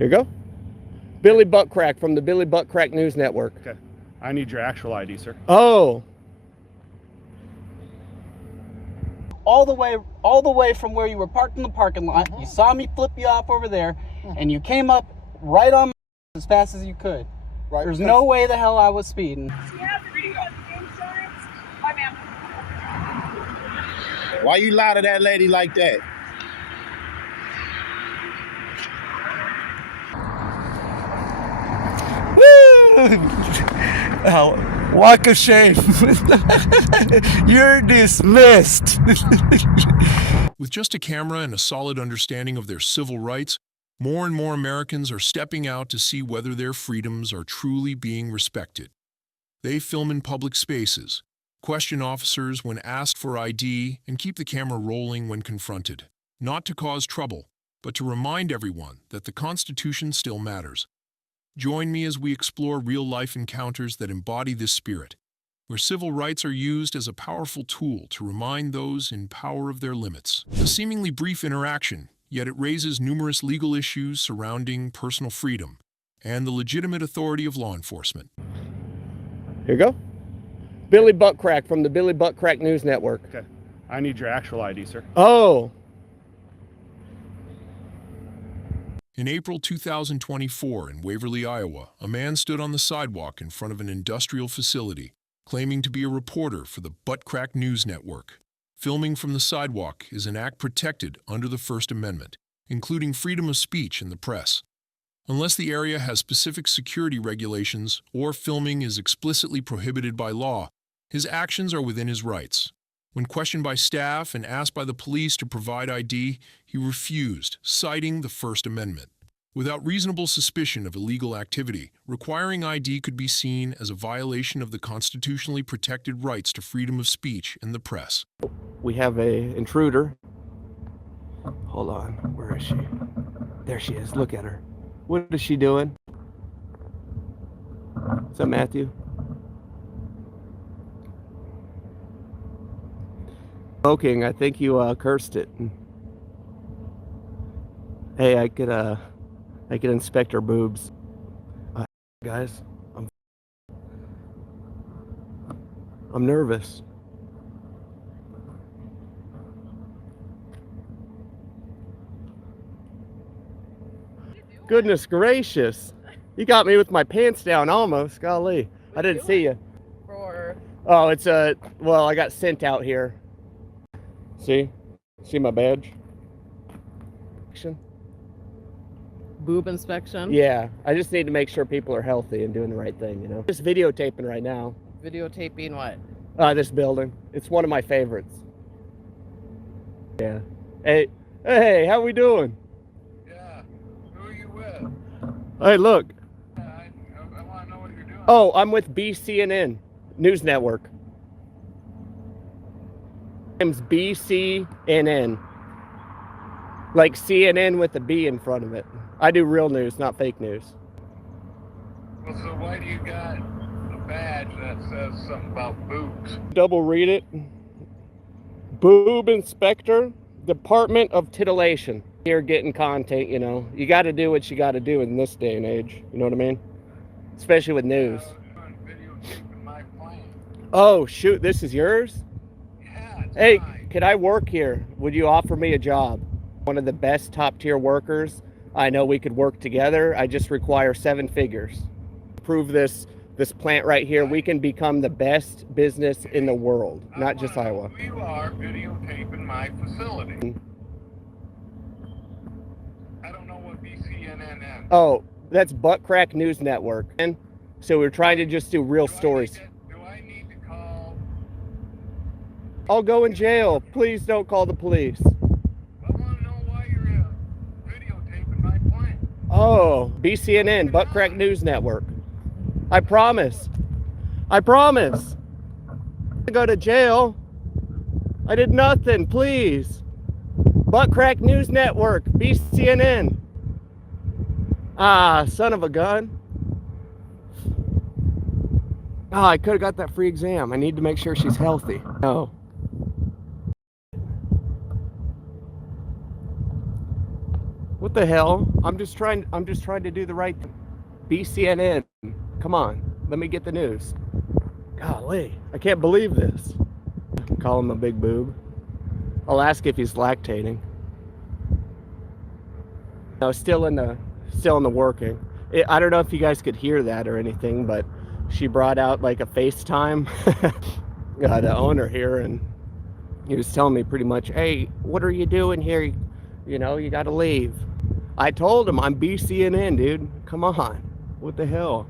Here you go. Billy Buttcrack from the Billy Buttcrack News Network. Okay. I need your actual ID, sir. Oh. All the way from where you were parked in the parking lot. You saw me flip you off over there, and you came up right on as fast as you could. Right. There's no way the hell I was speeding. Do you have insurance? Hi, ma'am. Why you lie to that lady like that? Oh, walk of shame. You're dismissed. With just a camera and a solid understanding of their civil rights, more and more Americans are stepping out to see whether their freedoms are truly being respected. They film in public spaces, question officers when asked for ID, and keep the camera rolling when confronted. Not to cause trouble, but to remind everyone that the Constitution still matters. Join me as we explore real-life encounters that embody this spirit, where civil rights are used as a powerful tool to remind those in power of their limits. A seemingly brief interaction, yet it raises numerous legal issues surrounding personal freedom and the legitimate authority of law enforcement. Here you go. Billy Buttcrack from the Billy Buttcrack News Network. Okay. I need your actual ID, sir. Oh. In April 2024 in Waverly, Iowa, a man stood on the sidewalk in front of an industrial facility, claiming to be a reporter for the Buttcrack News Network. Filming from the sidewalk is an act protected under the First Amendment, including freedom of speech in the press. Unless the area has specific security regulations or filming is explicitly prohibited by law, his actions are within his rights. When questioned by staff and asked by the police to provide ID, he refused, citing the First Amendment. Without reasonable suspicion of illegal activity, requiring ID could be seen as a violation of the constitutionally protected rights to freedom of speech and the press. We have an intruder. Hold on. Where is she? There she is. Look at her. What is she doing? Is that Matthew? Smoking. I think you cursed it. Hey, I could inspect her boobs. Guys, I'm nervous. Goodness gracious. You got me with my pants down almost. Golly. I didn't see you. Oh, it's well, I got sent out here. See my badge? Boob inspection? Yeah, I just need to make sure people are healthy and doing the right thing, you know. Just videotaping right now. Videotaping what? This building. It's one of my favorites. Yeah. Hey, how we doing? Yeah. Who are you with? Hey, look. I want to know what you're doing. Oh, I'm with BCNN News Network. Name's BCNN. Like CNN with a B in front of it. I do real news, not fake news. Well, so why do you got a badge that says something about boobs? Double read it. Boob Inspector, Department of Titillation. Here getting content, you know. You got to do what you got to do in this day and age. You know what I mean? Especially with news. Videotaping my plane. Oh, shoot. This is yours? Yeah, it's Hey, mine. could I work here? Would you offer me a job? One of the best top tier workers. I know we could work together. I just require 7 figures. Prove this plant right here. We can become the best business in the world, not just Iowa. Who you are videotaping my facility. I don't know what BCNN is. Oh, that's Buttcrack News Network. And so we're trying to just do real stories. Do I need to call? I'll go in jail. Please don't call the police. I want to know why you're videotaping my plane. Oh, BCNN, Buttcrack News Network. I promise. I promise. I go to jail. I did nothing, please. Buttcrack News Network, BCNN. Ah, son of a gun. Oh, I could have got that free exam. I need to make sure she's healthy. No. What the hell? I'm just trying to do the right thing. BCNN. Come on. Let me get the news. Golly, I can't believe this. Call him a big boob. I'll ask if he's lactating. No, still in the working. I don't know if you guys could hear that or anything, but she brought out like a FaceTime, the owner here, and he was telling me pretty much, hey, what are you doing here? You know, you got to leave. I told him I'm BCNN, dude. Come on. What the hell?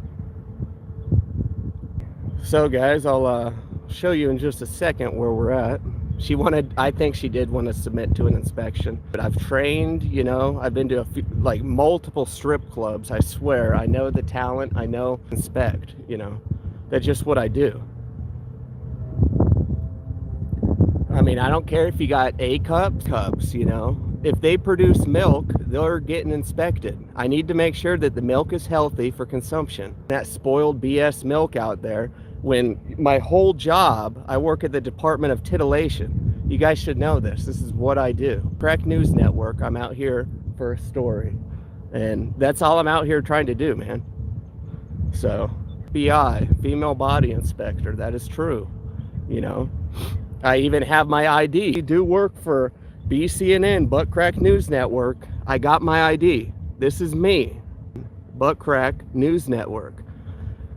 So guys, I'll show you in just a second where we're at. I think she did want to submit to an inspection, but I've trained, you know, I've been to like multiple strip clubs. I swear, I know the talent, I know inspect, you know, that's just what I do. I mean, I don't care if you got A cups, you know, if they produce milk, they're getting inspected. I need to make sure that the milk is healthy for consumption. That spoiled BS milk out there, when my whole job, I work at the Department of Titillation. You guys should know this. This is what I do. Crack News Network, I'm out here for a story. And that's all I'm out here trying to do, man. So, BI, female body inspector, that is true. You know, I even have my ID. I do work for BCNN, Butt Crack News Network. I got my ID. This is me, Butt Crack News Network.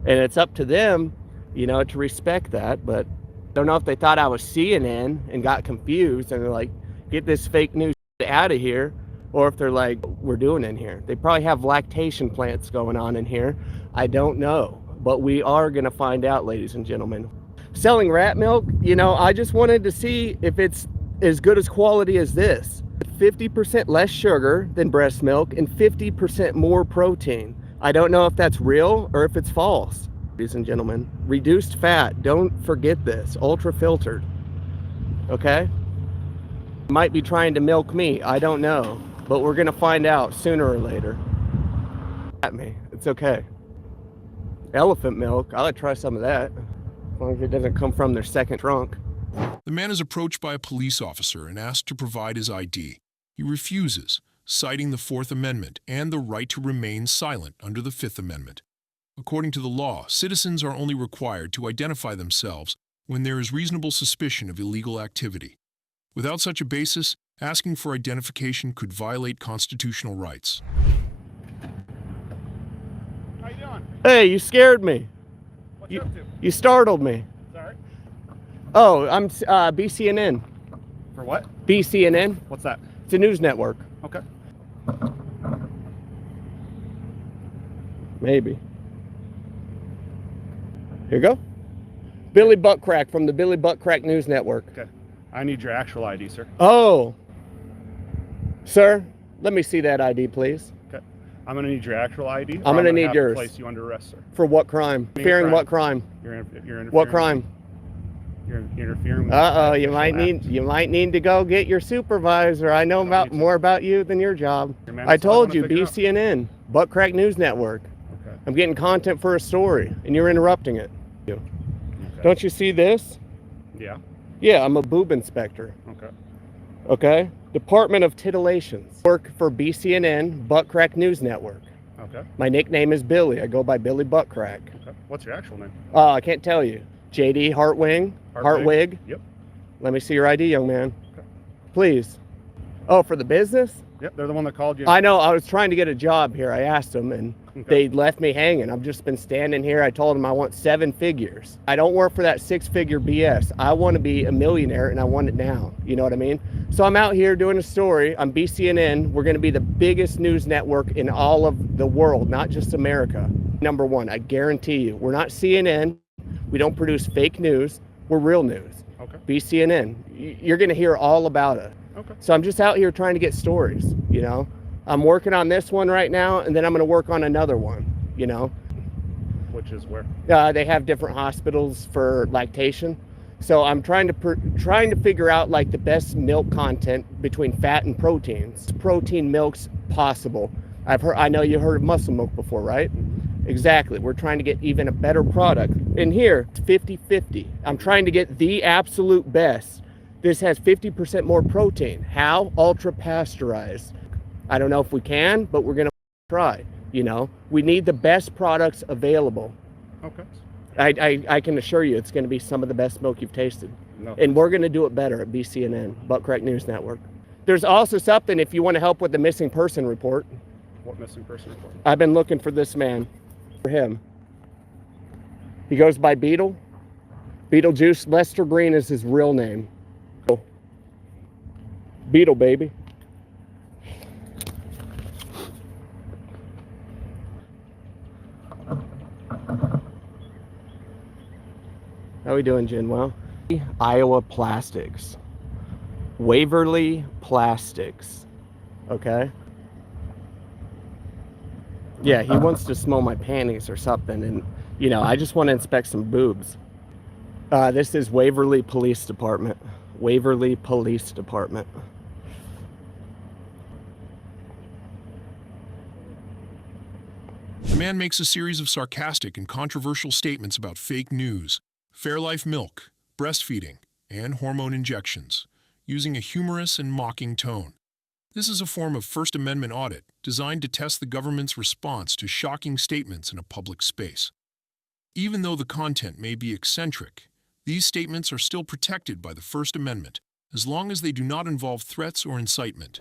And it's up to them, you know, to respect that, but I don't know if they thought I was CNN and got confused and they're like, get this fake news out of here, or if they're like, we're doing in here. They probably have lactation plants going on in here. I don't know, but we are gonna find out, ladies and gentlemen. Selling rat milk, you know, I just wanted to see if it's as good as quality as this. 50% less sugar than breast milk and 50% more protein. I don't know if that's real or if it's false. Ladies and gentlemen, reduced fat, don't forget this, ultra filtered, okay? Might be trying to milk me, I don't know, but we're gonna find out sooner or later. At me, it's okay. Elephant milk, I'll try some of that, as long as it doesn't come from their second trunk. The man is approached by a police officer and asked to provide his ID. He refuses, citing the Fourth Amendment and the right to remain silent under the Fifth Amendment. According to the law, citizens are only required to identify themselves when there is reasonable suspicion of illegal activity. Without such a basis, asking for identification could violate constitutional rights. How you doing? Hey, you scared me. What you up to? You startled me. Sorry. Oh, I'm BCNN. For what? BCNN. What's that? It's a news network. Okay. Maybe. Here you go. Billy Buttcrack from the Billy Buttcrack News Network. Okay. I need your actual ID, sir. Oh. Sir, let me see that ID, please. Okay. I'm going to need your actual ID. I'm going to need yours. Place you under arrest, sir. For what crime? Fearing what crime? You're interfering. What crime? You're interfering with Uh-oh, you might need to go get your supervisor. I know more about you than your job. I told you, BCNN, Buttcrack News Network. Okay. I'm getting content for a story, and you're interrupting it. Okay. Don't you see this? Yeah. Yeah, I'm a boob inspector. Okay. Okay? Department of Titillations. Work for BCNN, Buttcrack News Network. Okay. My nickname is Billy. I go by Billy Buttcrack. Okay. What's your actual name? I can't tell you. JD Hartwig. Yep. Let me see your ID, young man. Okay. Please. Oh, for the business? Yep, they're the one that called you. I know. I was trying to get a job here. I asked them, and Okay. they left me hanging. I've just been standing here. I told them I want 7 figures. I don't work for that 6-figure BS. I want to be a millionaire, and I want it now. You know what I mean? So I'm out here doing a story. I'm BCNN. We're going to be the biggest news network in all of the world, not just America. Number one, I guarantee you. We're not CNN. We don't produce fake news. We're real news. Okay. BCNN. You're going to hear all about it. Okay. So I'm just out here trying to get stories, you know. I'm working on this one right now, and then I'm going to work on another one, you know. Which is where? They have different hospitals for lactation. So I'm trying to figure out like the best milk content between fat and proteins. Protein milk's possible. I know you heard of muscle milk before, right? Exactly. We're trying to get even a better product. In here, it's 50-50. I'm trying to get the absolute best. This has 50% more protein. How? Ultra pasteurized. I don't know if we can, but we're going to try. You know, we need the best products available. Okay. I can assure you it's going to be some of the best milk you've tasted. No. And we're going to do it better at BCNN, Butt Crack News Network. There's also something if you want to help with the missing person report. What missing person report? I've been looking for this man, for him. He goes by Beetle. Beetlejuice. Lester Green is his real name. Beetle, baby. How we doing, Jen? Well, Iowa Plastics. Waverly Plastics. Okay? Yeah, he wants to smell my panties or something, and, you know, I just want to inspect some boobs. This is Waverly Police Department. Waverly Police Department. The man makes a series of sarcastic and controversial statements about fake news, Fairlife milk, breastfeeding, and hormone injections, using a humorous and mocking tone. This is a form of First Amendment audit designed to test the government's response to shocking statements in a public space. Even though the content may be eccentric, these statements are still protected by the First Amendment as long as they do not involve threats or incitement.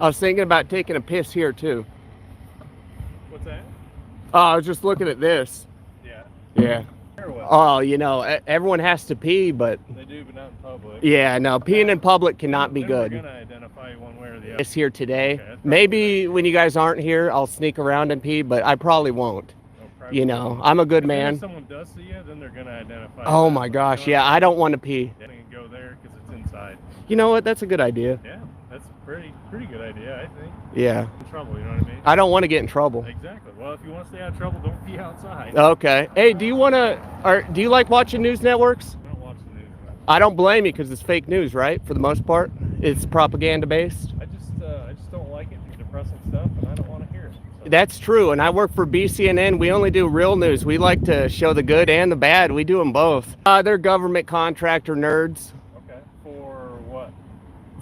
I was thinking about taking a piss here too. What's that? Oh, I was just looking at this. Yeah. Yeah. Oh, you know, everyone has to pee, but They do, but not in public. yeah, no, peeing in public cannot be They're good. gonna identify you one way or the other. It's here today. Okay, that's Maybe when you guys aren't here, I'll sneak around and pee, but I probably won't. No, probably You know, I'm a good If man. someone does see you, then they're gonna identify. Oh you. my gosh, You know yeah, what I don't want to pee. I mean? Go there because it's inside. You know what? That's a good idea. Yeah, that's pretty good idea, I think. Yeah. In trouble, you know what I mean? I don't want to get in trouble. Exactly. Well, if you want to stay out of trouble, don't pee outside. Okay. Hey, do you like watching news networks? I don't watch the news. I don't blame you because it's fake news, right? For the most part, it's propaganda based. I just don't like it. It's depressing stuff, and I don't want to hear it. So. That's true, and I work for BCNN. We only do real news. We like to show the good and the bad. We do them both. They're government contractor nerds Okay. For what?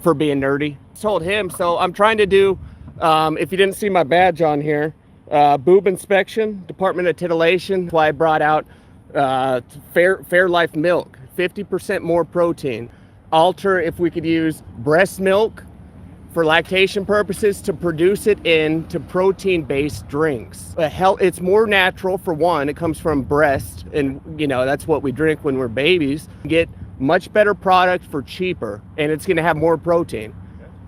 for being nerdy. Told him, so I'm trying to do, if you didn't see my badge on here, boob inspection, Department of Titillation. That's why I brought out Fairlife milk, 50% more protein. Alter if we could use breast milk for lactation purposes to produce it into protein-based drinks. It's more natural for one. It comes from breast, and you know that's what we drink when we're babies. Get much better product for cheaper, and it's going to have more protein.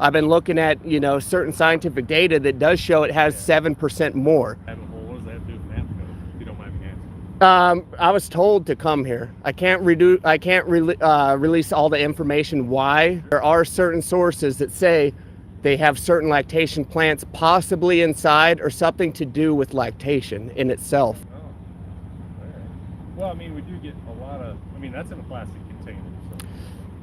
I've been looking at, you know, certain scientific data that does show it has 7% more. What does that have to do with Napco? If you don't mind me asking. I was told to come here. I can't release all the information why. There are certain sources that say they have certain lactation plants possibly inside or something to do with lactation in itself. Oh. All right. Well, I mean, we do get a lot of. I mean, that's in a plastic container. So.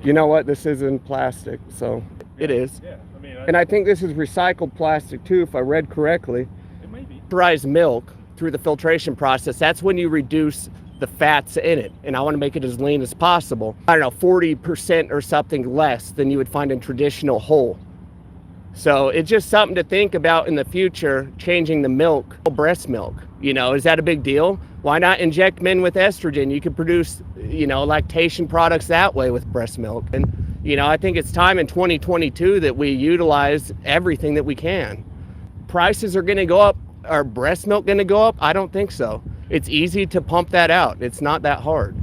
You know what? This is in plastic, so it is. Yeah. I mean. And I think this is recycled plastic too, if I read correctly. It may be. Pasteurized milk through the filtration process, that's when you reduce the fats in it, and I want to make it as lean as possible. I don't know, 40% or something less than you would find in traditional whole. So it's just something to think about in the future, changing the milk, breast milk. You know, is that a big deal? Why not inject men with estrogen? You could produce, you know, lactation products that way with breast milk. And, you know, I think it's time in 2022 that we utilize everything that we can. Prices are going to go up. Are breast milk going to go up? I don't think so. It's easy to pump that out. It's not that hard.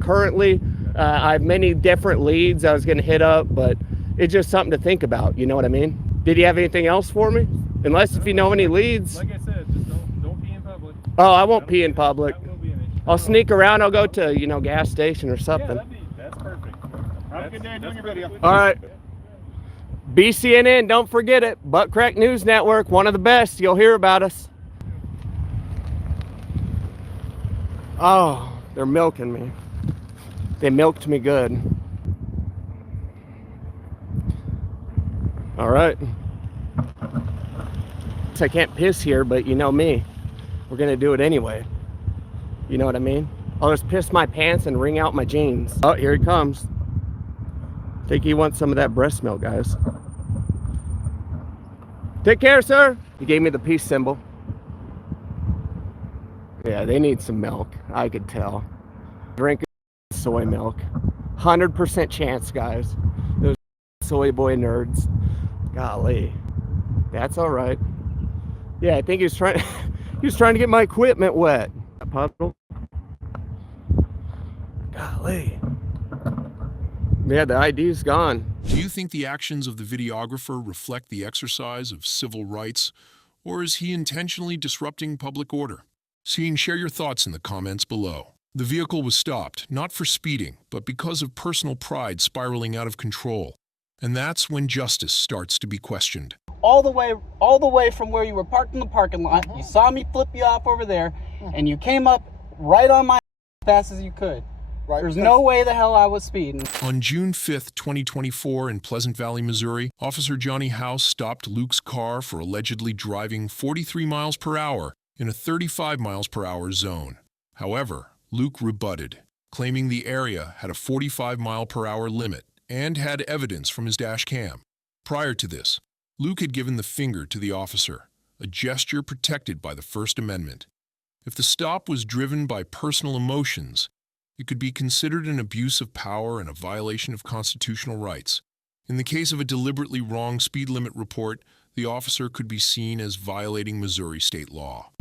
Currently, I have many different leads I was going to hit up, but it's just something to think about. You know what I mean? Did you have anything else for me? Unless if you know any leads. Like I said, just don't pee in public. Oh, I won't pee in public. That will be an issue. I'll sneak around. I'll go to, you know, gas station or something. Yeah, that's perfect. Have a good day doing your video. All right. BCNN, don't forget it. Butt Crack News Network, one of the best. You'll hear about us. Oh, they're milking me. They milked me good. All right. So I can't piss here, but you know me. We're gonna do it anyway. You know what I mean? I'll just piss my pants and wring out my jeans. Oh, here he comes. Think he wants some of that breast milk, guys. Take care, sir. He gave me the peace symbol. Yeah, they need some milk. I could tell. Drink soy milk. 100% chance, guys. Those soy boy nerds. Golly. That's all right. Yeah, I think he was trying to get my equipment wet. A puddle. Golly. Yeah, the ID's gone. Do you think the actions of the videographer reflect the exercise of civil rights, or is he intentionally disrupting public order? See and share your thoughts in the comments below. The vehicle was stopped, not for speeding, but because of personal pride spiraling out of control. And that's when justice starts to be questioned. All the way from where you were parked in the parking lot. You saw me flip you off over there, and you came up right on my as fast as you could. Right, There's no way the hell I was speeding. On June 5th, 2024, in Pleasant Valley, Missouri, Officer Johnny House stopped Luke's car for allegedly driving 43 miles per hour in a 35 miles per hour zone. However, Luke rebutted, claiming the area had a 45 mile per hour limit and had evidence from his dash cam. Prior to this, Luke had given the finger to the officer, a gesture protected by the First Amendment. If the stop was driven by personal emotions, it could be considered an abuse of power and a violation of constitutional rights. In the case of a deliberately wrong speed limit report, the officer could be seen as violating Missouri state law.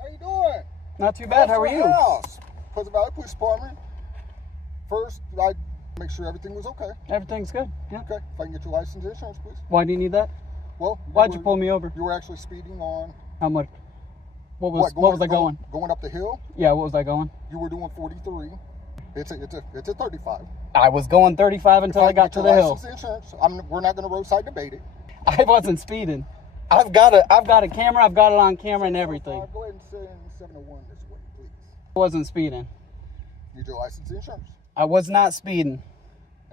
How you doing? Not too bad. How are you? Pleasant Valley Police Department. First, I make sure everything was okay. Everything's good. Yeah. Okay. If I can get your license and insurance, please. Why do you need that? Well, Why'd you pull me over? You were actually speeding on. How much? What was I going? Going up the hill. Yeah, what was I going? You were doing 43. It's a 35. I was going 35 until I got to the hill. License and insurance. We're not going to roadside debate it. I wasn't speeding. I've got a camera. I've got it on camera and everything. Go ahead and send 701 this way, please. I wasn't speeding. Need your license and insurance. I was not speeding.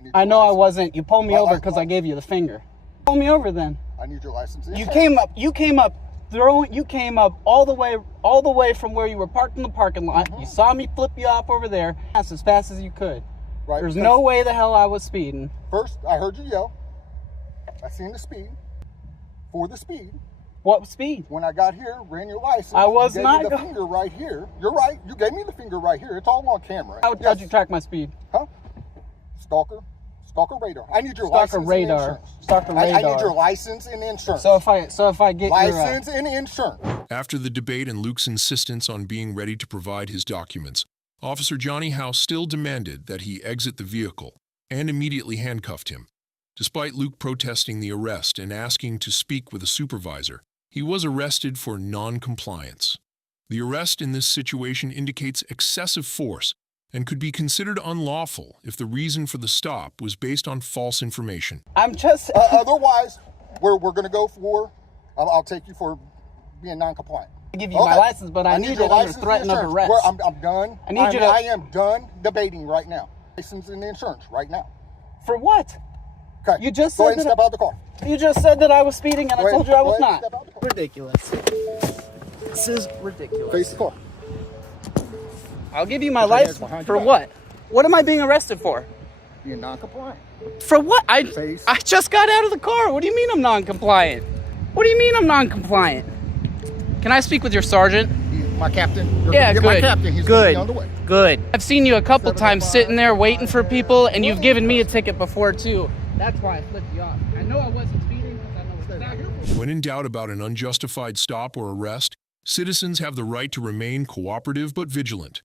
Need I your know I license. wasn't. You pulled me My over li- because my- I gave you the finger. Pull me over then. I need your license and You insurance. came up all the way from where you were parked in the parking lot. You saw me flip you off over there as fast as you could. Right. There's no way the hell I was speeding. First, I heard you yell. I seen the speed. For the speed. What speed? When I got here, ran your license. I was you gave not me the go- finger right here. You're right. You gave me the finger right here. It's all on camera. How'd you track my speed? Huh? Stalker radar. I need your Stalker license radar. and insurance. Stalker I radar. need your license and insurance. So if I get license and insurance. After the debate and Luke's insistence on being ready to provide his documents, Officer Johnny House still demanded that he exit the vehicle and immediately handcuffed him. Despite Luke protesting the arrest and asking to speak with a supervisor, he was arrested for non-compliance. The arrest in this situation indicates excessive force and could be considered unlawful if the reason for the stop was based on false information. I'm just Otherwise, we're going to go for, I'll take you for being non-compliant. I give you my license, but I need your it under license and threat of insurance. arrest. I'm done. I am done debating right now. License and insurance right now. For what? Okay. You just go said ahead and that step out the car. You just said that I was speeding, and I told you I was not. Step out the car. Ridiculous. This is ridiculous. Face the car. I'll give you my Put your hands license behind for your back. what? What am I being arrested for? Being non-compliant. For what? I Face. just got out of the car. What do you mean I'm non-compliant? What do you mean I'm non-compliant? Can I speak with your sergeant? My captain. You're Yeah, gonna get good. My captain. He's Good. gonna be on the way. Good. I've seen you a couple times sitting there waiting for people, and you've given me a ticket before too. That's why I flipped you off. I know I wasn't speeding because I know exactly. When in doubt about an unjustified stop or arrest, Citizens have the right to remain cooperative but vigilant.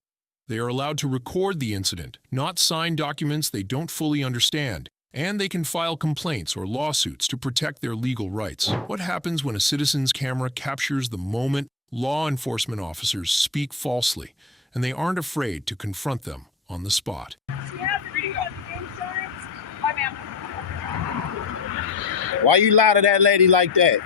They are allowed to record the incident, not sign documents they don't fully understand, and they can file complaints or lawsuits to protect their legal rights. What happens when a citizen's camera captures the moment law enforcement officers speak falsely, and they aren't afraid to confront them on the spot? Do you have the insurance? Hi, ma'am. Why you lie to that lady like that?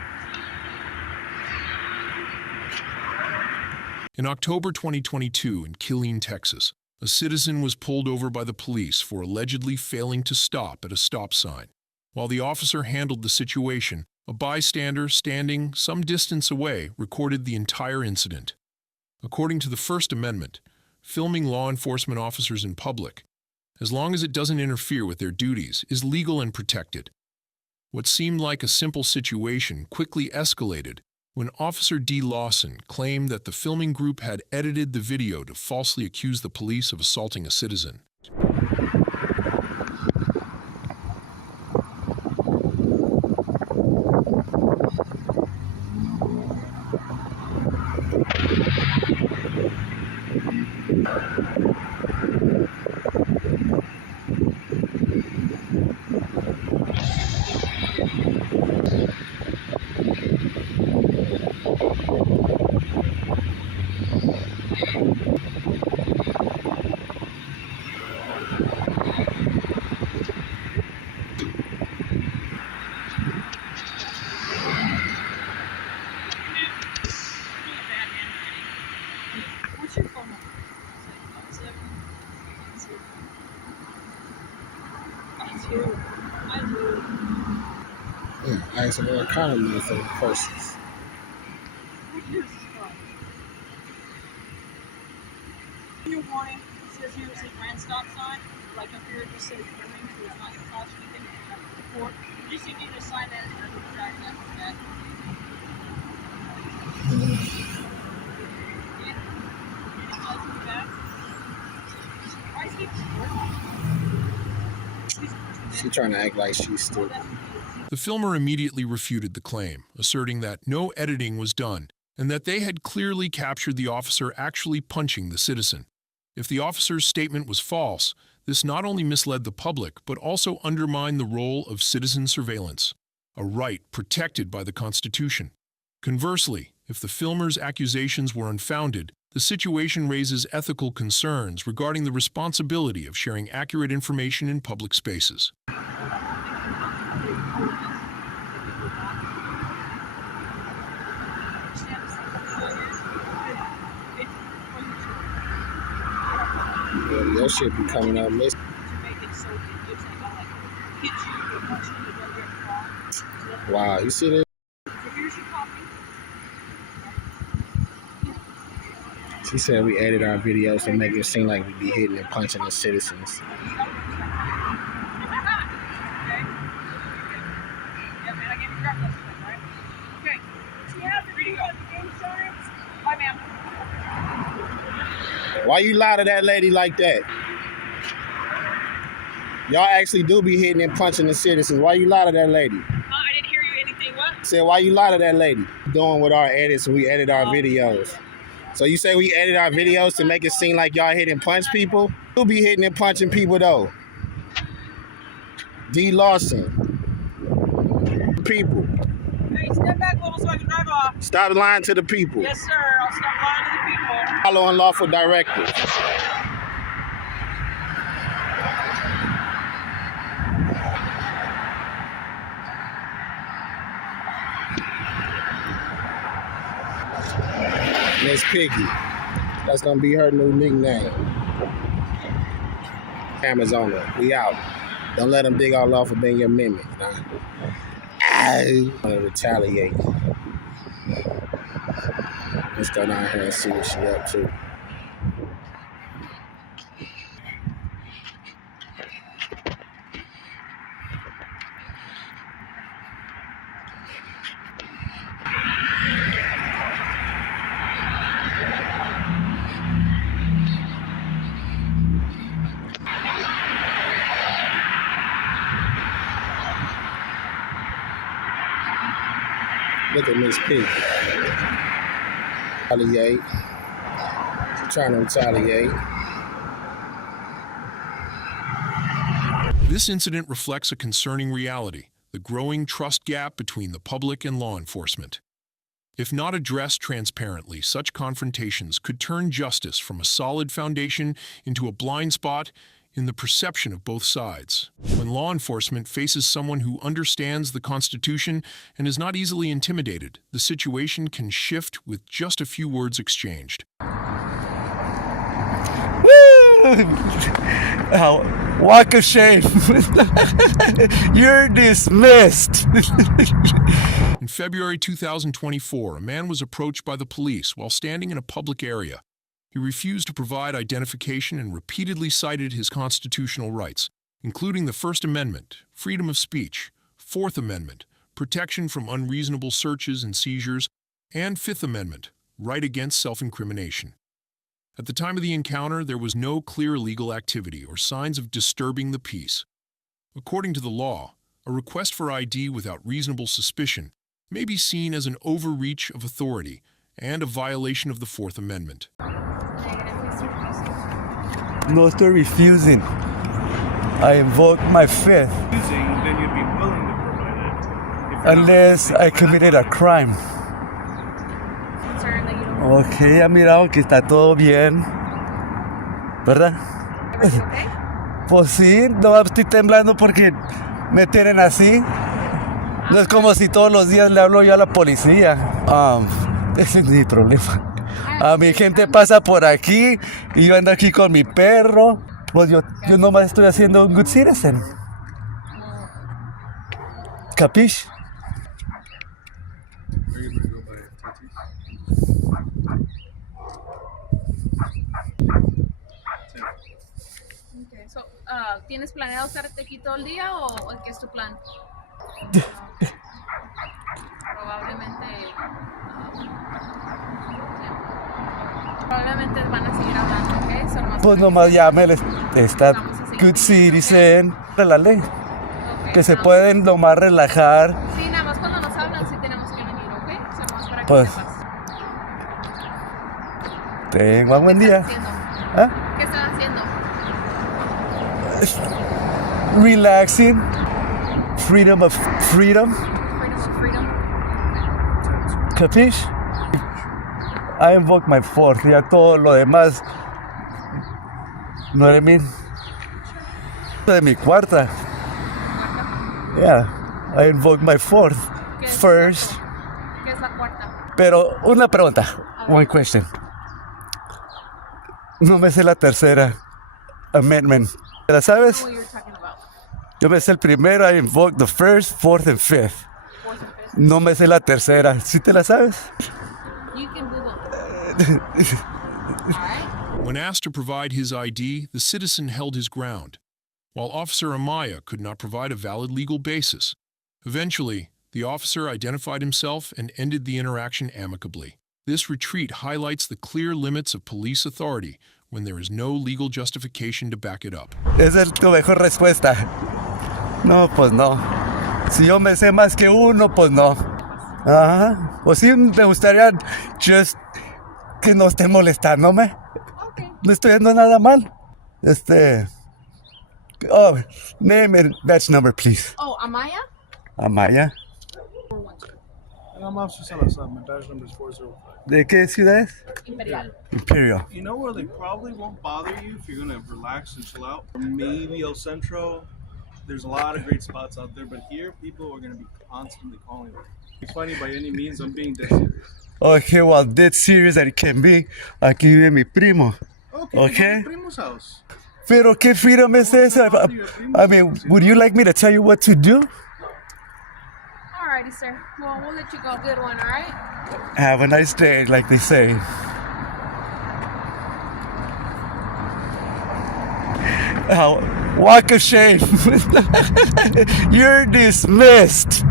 In October 2022 in Killeen, Texas, a citizen was pulled over by the police for allegedly failing to stop at a stop sign. While the officer handled the situation, a bystander standing some distance away recorded the entire incident. According to the First Amendment, filming law enforcement officers in public, as long as it doesn't interfere with their duties, is legal and protected. What seemed like a simple situation quickly escalated when Officer D. Lawson claimed that the filming group had edited the video to falsely accuse the police of assaulting a citizen. What's your phone number? 7 I asked what kind of money for the purses. What year is this from? Your warning, it says here, it says ran stop sign. Like up here, it just says warning, so it's not going to cost you anything. Or you just need to sign that and then we'll track that for that. She trying to act like she's stupid. The filmer immediately refuted the claim, asserting that no editing was done and that they had clearly captured the officer actually punching the citizen. If the officer's statement was false, this not only misled the public but also undermined the role of citizen surveillance, a right protected by the Constitution. Conversely, if the filmer's accusations were unfounded, the situation raises ethical concerns regarding the responsibility of sharing accurate information in public spaces. Your shit be coming out missing. Wow, you see this? She said we edit our videos to make it seem like we be hitting and punching the citizens. Why you lie to that lady like that? Y'all actually do be hitting and punching the citizens. Why you lie to that lady? I didn't hear you anything. What? Said, why you lie to that lady? Doing with our edits, we edit our videos. So you say we edit our videos to make it seem like y'all hit and punch people? You'll be hitting and punching people though. D. Lawson. People. Hey, step back a little so I can drive off. Stop lying to the people. Yes, sir. I'll stop lying to the people. Follow unlawful directives. Miss Piggy. That's gonna be her new nickname. Cameras on her. We out. Don't let them dig all off of being your mimic. I'm gonna retaliate. Let's go down here and see what she up to. Look at Miss Piggy. retaliate. Trying to retaliate. This incident reflects a concerning reality: the growing trust gap between the public and law enforcement. If not addressed transparently, such confrontations could turn justice from a solid foundation into a blind spot in the perception of both sides. When law enforcement faces someone who understands the Constitution and is not easily intimidated, the situation can shift with just a few words exchanged. Walk of shame. You're dismissed. In February 2024, a man was approached by the police while standing in a public area. He refused to provide identification and repeatedly cited his constitutional rights, including the First Amendment, freedom of speech, Fourth Amendment, protection from unreasonable searches and seizures, and Fifth Amendment, right against self-incrimination. At the time of the encounter, there was no clear legal activity or signs of disturbing the peace. According to the law, a request for ID without reasonable suspicion may be seen as an overreach of authority and a violation of the Fourth Amendment. No estoy refusing. I invoke my fifth. Then you'd be willing to provide it. If you're Unless not, I committed a crime. Ok, ya mirado que está todo bien. ¿Verdad? Pues sí, no estoy temblando porque me tienen así. No es como si todos los días le hablo yo a la policía. Ese es mi problema. Mi gente pasa por aquí y yo ando aquí con mi perro. Pues yo nomás estoy haciendo un good citizen. ¿Capish? Okay, so, ¿tienes planeado estar aquí todo el día o qué es tu plan? Probablemente van a seguir hablando, ¿ok? So, Pues nomás llámele, está good citizen, de la ley. Okay, Que se pueden nomás relajar. Sí, nada más cuando nos hablan sí tenemos que venir, ¿ok? So, nomás para que Pues, sepas. Tenga buen día. Haciendo. ¿Ah? ¿Qué están haciendo? Relaxing. Freedom of freedom. Freedom. Capish? I invoke my fourth. Ya todo lo demás. ¿No eres mi? De mi cuarta. Yeah. I invoke my fourth. ¿Qué es First. ¿Qué es la cuarta? Pero una pregunta. One question. No me sé la tercera amendment. ¿La sabes? What you're talking about. Yo me sé el primero. I invoke the first, fourth, and fifth. Fourth and fifth. No me sé la tercera. ¿Sí te la sabes? You can Google it. All right. When asked to provide his ID, the citizen held his ground, while Officer Amaya could not provide a valid legal basis. Eventually, the officer identified himself and ended the interaction amicably. This retreat highlights the clear limits of police authority when there is no legal justification to back it up. Esa es tu mejor respuesta. No, pues no. Si yo me sé más que uno, pues no. Ajá. Pues sí, me gustaría just que no esté molestándome. Okay. No estoy haciendo nada mal. Oh, name and badge number, please. Oh, Amaya? Amaya. I'm Officer Salazar. My badge number is 405. ¿De qué ciudad es? Imperial. Imperial. You know where they probably won't bother you if you're gonna relax and chill out? Maybe El Centro. There's a lot of great spots out there, but here people are gonna be constantly calling you. It's funny by any means. I'm being dead serious. Okay, well, dead serious that it can be. Aquí vive mi primo. Okay. Primo's house. Pero qué freedom es esa? I mean, would you like me to tell you what to do? Alrighty, sir. Well, we'll let you go. Good one, alright? Have a nice day, like they say. Walk of shame. You're dismissed.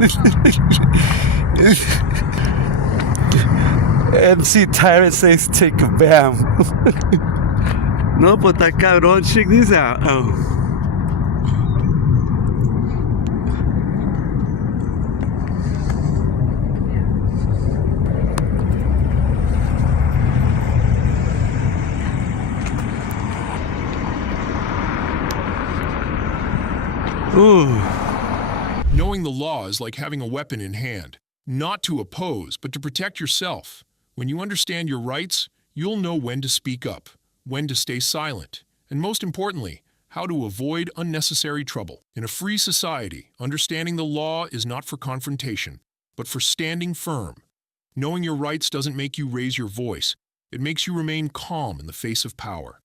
MC Tyrant says take a bam. No, pues está cabrón. Check this out. Oh. Ooh. Knowing the law is like having a weapon in hand, not to oppose, but to protect yourself. When you understand your rights, you'll know when to speak up, when to stay silent, and most importantly, how to avoid unnecessary trouble. In a free society, understanding the law is not for confrontation, but for standing firm. Knowing your rights doesn't make you raise your voice. It makes you remain calm in the face of power.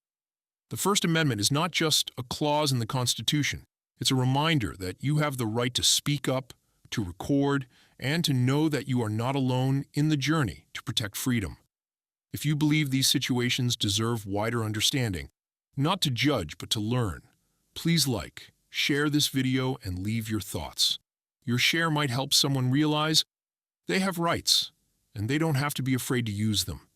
The First Amendment is not just a clause in the Constitution. It's a reminder that you have the right to speak up, to record, and to know that you are not alone in the journey to protect freedom. If you believe these situations deserve wider understanding, not to judge but to learn, please like, share this video, and leave your thoughts. Your share might help someone realize they have rights, and they don't have to be afraid to use them.